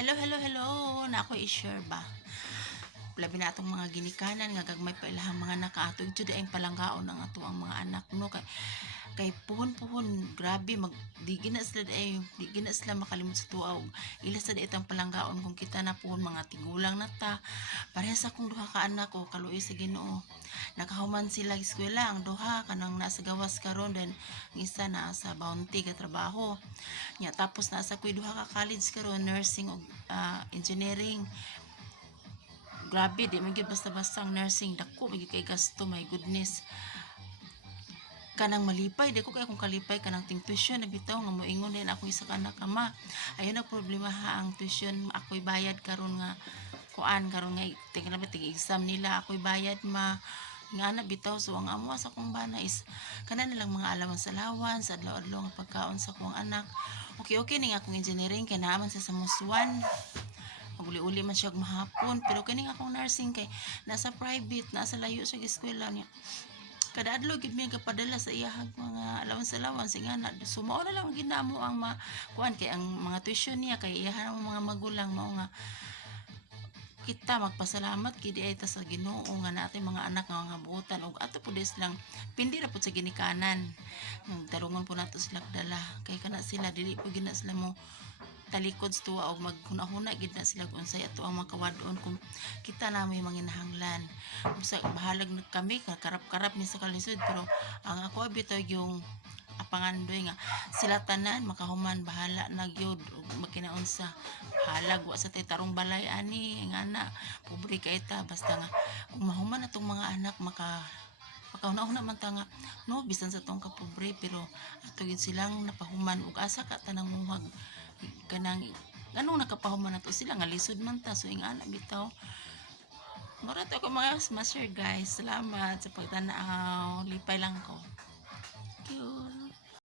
Hello, hello, hello. Na ako i-share ba? Labi na atong mga ginikanan nga gagmay pa ilahang mga nakaatog jud ay palanggaon ang ato ang mga anak no kay puhon grabe di gina sila di gina sila makalimot sa tuaw ila sa itang palanggaon kung kita na puhon mga tigulang na ta parehas akong duha ka anak ko kaluoy sa Ginoo nakahuman sila eskwela ang duha kanang nasa gawas karon then ang isa na sa bounty ka trabaho nya tapos nasa kuy duha ka college karon nursing ug engineering. Grabe, di man gyud basta-basta ang nursing. Dako, may kay gasto, my goodness. Kanang malipay, di ko kaya kung kalipay kanang ting tuition, nabitaw nga moingon din ako isa ka anak ama. Ayun ang problema ha, ang tuition, ako'y bayad karon nga karon nga, tingnan ba, exam nila, ako'y bayad nga na bitaw so ang amo sa kong bana is kanan nilang mga allowance sa adlaw-adlaw nga pagkaon sa kong anak okay ning akong engineering kay naaman sa muswan uli-uli man siya mahapon pero kining akong nursing kay nasa private nasa layo sa eskwela niya kada adlaw gid mi kapadala sa iyahag mga allowance nga na sumao na lang ginamo ang kuan kay ang mga tuition niya kay iyahan ang mga magulang mao nga kita magpasalamat kay di ay ta sa Ginoo nga natin mga anak nga mga buotan ug ato pud lang pindi ra pud sa ginikanan tarungon po nato sila dala kay kana sila dili po gina sila mo talikod sa tuwa o maghuna-huna gid na sila kung unsay ato ang makawadon kung kita na may manginahanglan sa bahalag na kami karap-karap ni sa kalisod pero ang ako bitaw yung apangandoy nga sila tanan makahuman bahala na gyud makinaon sa halag wa sa tay tarong balay ani nga na pobre kay ta basta nga kung mahuman atong mga anak makauna-una man ta nga no bisan sa tong kapobre pero ato gid silang napahuman ug asa ka tanang muhag kanang ganong nakapahuman nato sila nga lisod man ta so ingana bitaw mura to ko mga master guys salamat sa pagtanaw lipay lang ko.